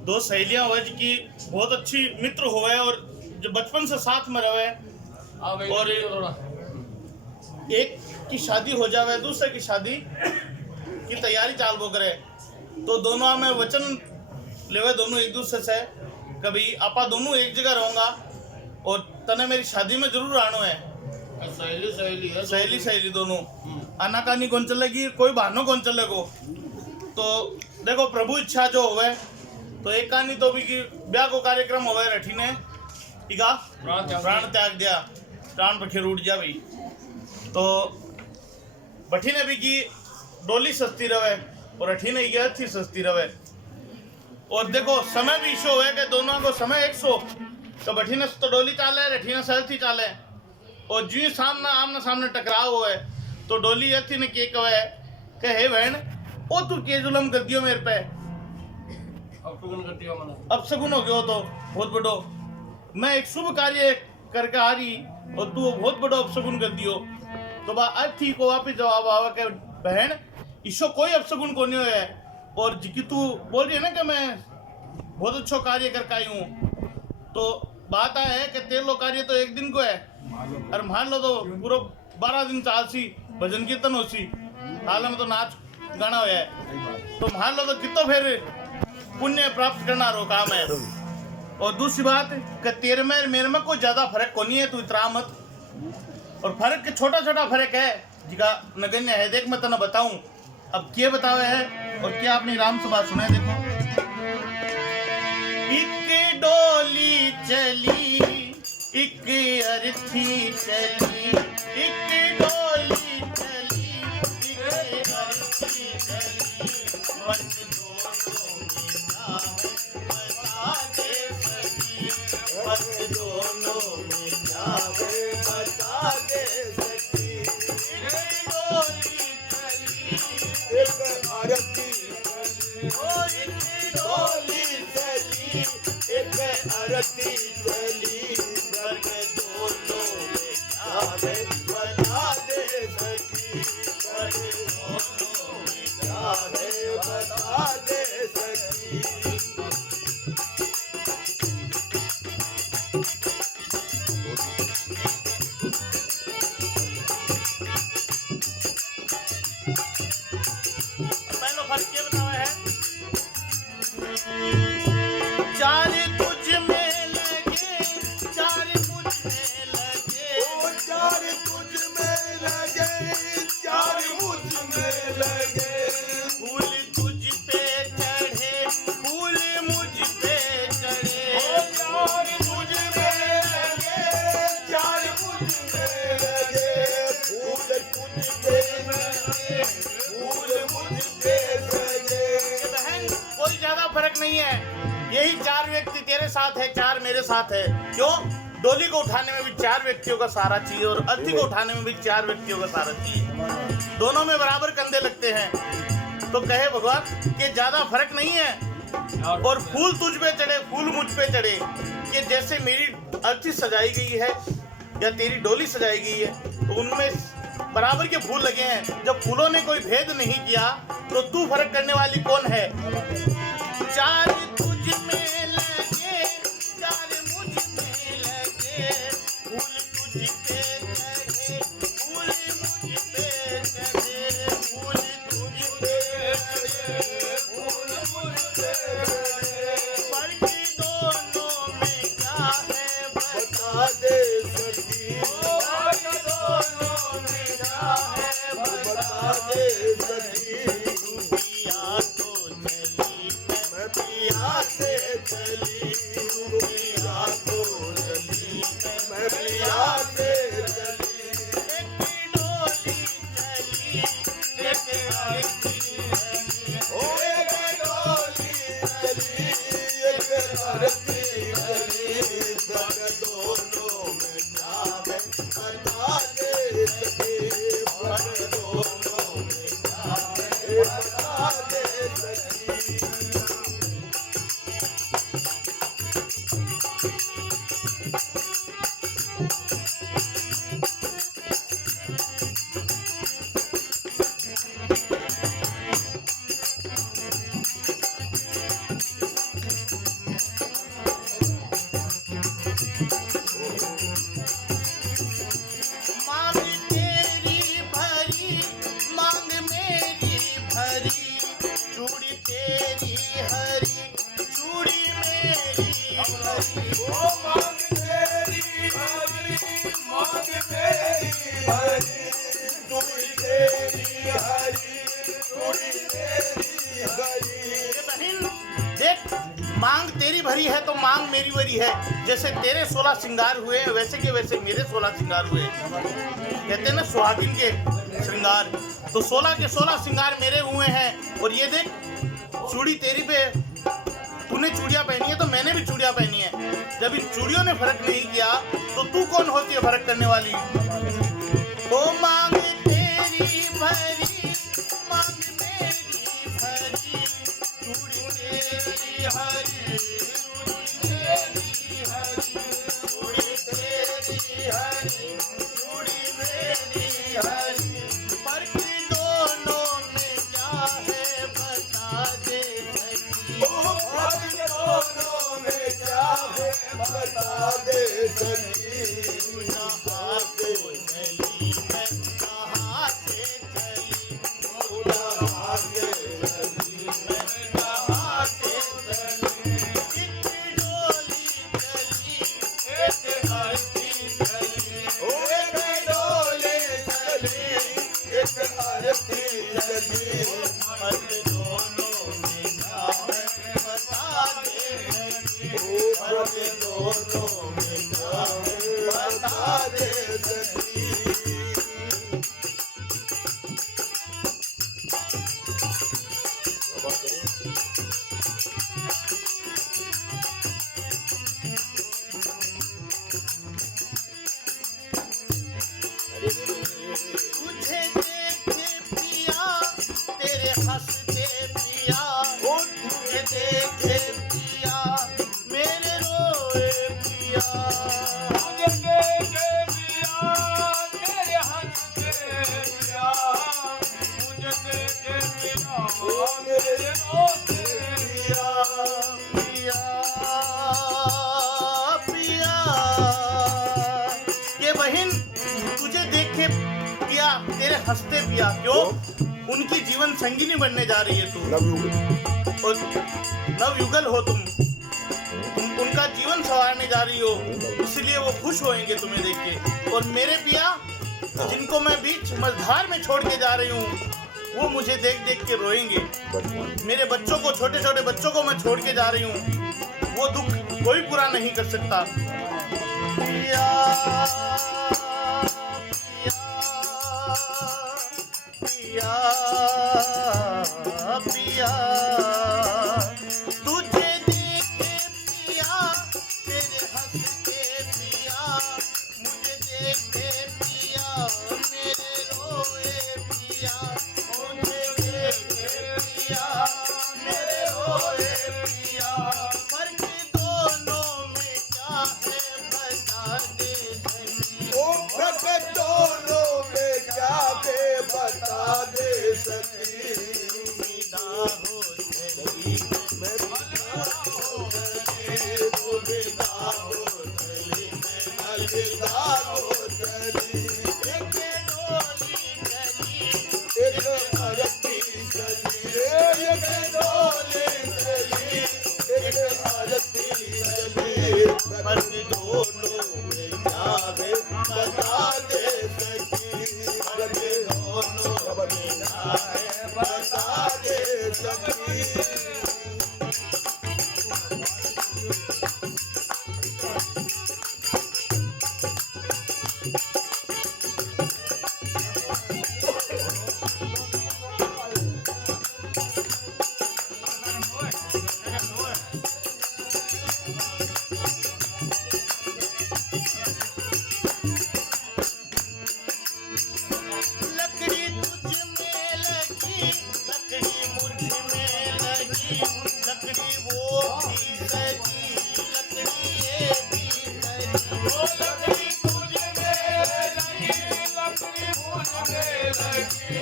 दो सहेलियां हुए जिनकी बहुत अच्छी मित्र हुए और जो बचपन से साथ में रहे, और एक की शादी हो जावे, दूसरे की शादी की तैयारी चाल वो करे, तो दोनों में वचन लेवे दोनों एक दूसरे से, कभी आपा दोनों एक जगह रहूंगा और तने मेरी शादी में जरूर आनो है। सहेली दोनों आनाकानी कौन चलेगी, कोई बहानो कौन चलेगो। तो देखो प्रभु इच्छा जो होवे, तो एक कहानी तो भी कि ब्याह को कार्यक्रम होवे, रठी ने इका प्राण त्याग दिया, प्राण पखेर उठ जा भाई। तो बठी ने भी की डोली सस्ती रवे और अठी ने गया थी सस्ती रवे। और देखो समय भी इशो है कि दोनों को समय 100, तो बठी ने तो डोली चाले, रठी ने सस्ती चाले, और जी आमने सामने टकराव हुए, तो डोली अथी ने के कहे कि हे बहन ओ तू के जुलम कर दियो मेरे पे, अब सगुन हो गयो, तो बहुत बड़ो मैं एक शुभ कार्य करके आ रही और तू बहुत बड़ो अपशगुन कर दियो। तो बा अर्थी को वापिस जवाब आवा कि बहन इसो कोई अपशगुन को नहीं है, और जिकी तू बोल रही है ना कि मैं बहुत अच्छा कार्य करके आई हूँ, तो बात है कि 13 कार्य तो एक दिन को है, और मान लो तो पूरा 12 दिन चालसी भजन कीर्तन होसी, हाल में तो नाच गाना हुआ है, तो मान लो तो कितो फिर पुण्य प्राप्त करना रो काम है। और दूसरी बात कि तेरे में मेरे में कोई ज्यादा फर्क को नहीं है, तू इतरा मत, और फर्क के छोटा छोटा फर्क है जिका नगण्य है। देख मैं तना बताऊं अब क्या बतावे है और क्या अपनी राम सभा सुने। देखो एक डोली चली एक अर्थी चली, एक डोली चली एक अर्थी चली, मन दोनों में जावे बता दे सकी, एक डोली चली एक अर्थी चली, ओ एक डोली चली एक अर्थी चली, मन दोनों में जावे बता दे सकी, मन दोनों में जावे बता दे सकी। चार तुझ में लगे चार मुझ में लगे, ओ चार तुझ में लगे चार मुझ में लगे, फूल तुझ पे चढ़े फूल मुझ पे चढ़े, ओ चार तुझ में लगे चार मुझ में लगे, फूल तुझ पे लगे फूल मुझ पे लगे। बहन कोई ज्यादा फर्क नहीं है, यही 4 व्यक्ति तेरे साथ है, 4 मेरे साथ है। क्यों? डोली को उठाने में भी 4 व्यक्तियों का सहारा चाहिए और अर्थी को उठाने में भी 4 व्यक्तियों का सहारा चाहिए, दोनों में बराबर कंधे लगते हैं। तो कहे भगवान कि ज्यादा फर्क नहीं है। और फूल तुझ पे चढ़े फूल मुझ पे चढ़े, कि जैसे मेरी अर्थी सजाई गई है या तेरी डोली सजाई गई है, तो उनमें बराबर के फूल लगे हैं। जब फूलों ने कोई भेद नहीं किया तो तू फर्क करने वाली कौन है। 4 तुझ में लगे 4 मुझ में लगे, फूल तुझ पे चढ़े फूल मुझ पे चढ़े, फूल तुझ पे चढ़े फूल मुझ पे चढ़े, फर्क दोनों में क्या है बता दे सकी, फर्क दोनों में क्या है बता दे सकी। दुनिया तो चली मैं पिया से चली, दुनिया तो चली मैं पिया से चली, एक डोली चली एक अर्थी चली, ओ एक डोली चली एक अर्थी चली, फर्क दोनों में जावे बता दे सकी, फर्क दोनों में जावे बता दे सकी। वरी है तो मांग मेरी वरी है। जैसे तेरे 16 श्रृंगार हुए वैसे के वैसे मेरे 16 श्रृंगार हुए। कहते हैं ना सुहागिन के श्रृंगार, तो 16 के 16 श्रृंगार मेरे हुए हैं। और ये देख चूड़ी तेरी पे, तूने चूड़ियां पहनी है तो मैंने भी चूड़ियां पहनी है। जब इन चूड़ियों ने फर्क नहीं किया तो तू कौन होती है फर्क करने वाली? ओ मांग तेरी भरी, मांग मेरी भरी, चूड़ी तेरी हरी, चूड़ी तेरी हरी, चूड़ी मेरी हरी, फर्क दोनों में क्या है बता दे सखी। ओ फर्क दोनों में क्या है बता दे सखी। कहाँ से चली मैं, कहाँ से चली, कहाँ से चली मैं कहाँ से चली। एक डोली चली, एक आरती चली, ओ एक डोले चली, एक आरती चली। फर्क दोनों में क्या है बता दे सखी। ओ फर्क दोनों में क्या है बता दे सखी। तुझे देखे पिया तेरे हंसते पिया, ओ तुझे देखे पिया मेरे रोए पिया। मुझे देखे पिया तेरे हंसते पिया, मुझे देखे पिया मेरे रोते पिया पिया पिया। ये बहन तुझे देखे पिया तेरे हंसते पिया, क्यों? उनकी जीवन संगिनी बनने जा रही है तू, और नवयुगल हो तुम उनका जीवन संवारने जा रही हो, इसलिए वो खुश होंगे तुम्हें देख के। और मेरे पिया जिनको मैं बीच मझधार में छोड़ के जा रही हूँ वो मुझे देख देख के रोएंगे। मेरे बच्चों को, छोटे छोटे बच्चों को मैं छोड़ के जा रही हूँ, वो दुख कोई पूरा नहीं कर सकता। पिया पिया पिया पिया, तुझे देखे पिया तेरे हंसते पिया, मुझे देखे पिया मेरे रोए पिया, मुझे देखे पिया मेरे रोए पिया। फर्क दोनों में क्या है बता दे सखी। ओ फर्क दोनों में क्या है बता दे सखी। विदा हो चली मैं विदा हो चली, तो विदा हो चली, मैं अलविदा हो चली। एक डोली चली, एक आरती चली रे, एक डोले चली, एक आरती चली। फर्क दोनों में क्या है बता दे सखी। फर्क दोनों में क्या है बता दे सखी। लकड़ी तुझ में लगी, लकड़ी मुझ में लगी, लकड़ी वो भी सजी, लकड़ी ये भी सजी। ओ लकड़ी तुझ में लगी, लकड़ी मुझ में लगी,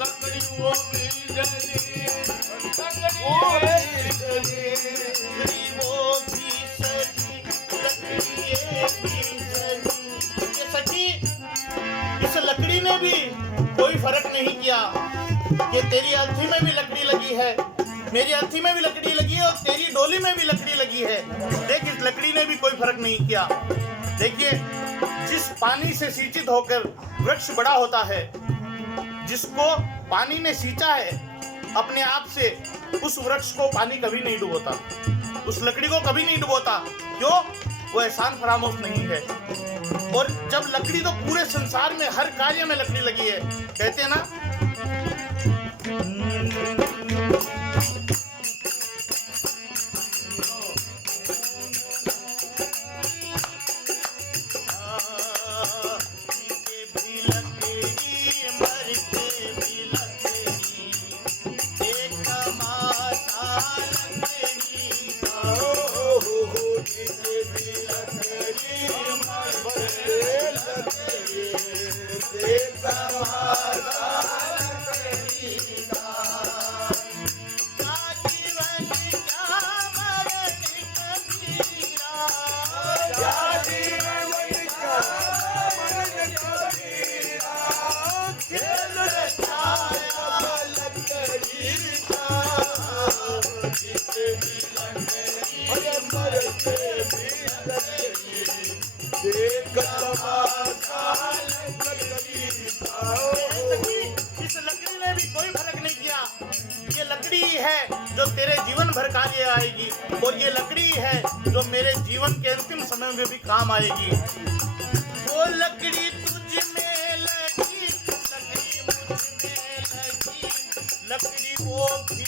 लकड़ी वो भी जली, लकड़ी ये जली। लकड़ी वो भी सजी, लकड़ी ये भी सजी। ये सजी, इस लकड़ी ने भी कोई फर्क नहीं किया कि तेरी अर्थी में भी लकड़ी लगी है, मेरी अर्थी में भी लकड़ी लगी है और तेरी डोली में भी लकड़ी लगी है। देख इस लकड़ी ने भी कोई फर्क नहीं किया। देखिए जिस पानी से सिंचित होकर वृक्ष बड़ा होता है, जिसको पानी ने सींचा है अपने आप से, उस वृक्ष को पानी कभी नहीं डुबोता, उस लकड़ी को कभी नहीं डुबोता। क्यों? वो एहसान फरामोश नहीं है। और जब लकड़ी तो पूरे संसार में हर कार्य में लकड़ी लगी है, कहते हैं ना, इस लकड़ी ने भी कोई फर्क नहीं किया। ये लकड़ी है जो तेरे जीवन भर कार्य आएगी, और ये लकड़ी है जो मेरे जीवन के अंतिम समय में भी काम आएगी। वो लकड़ी तुझ में लगी, लकड़ी मुझ में लगी, लकड़ी वो भी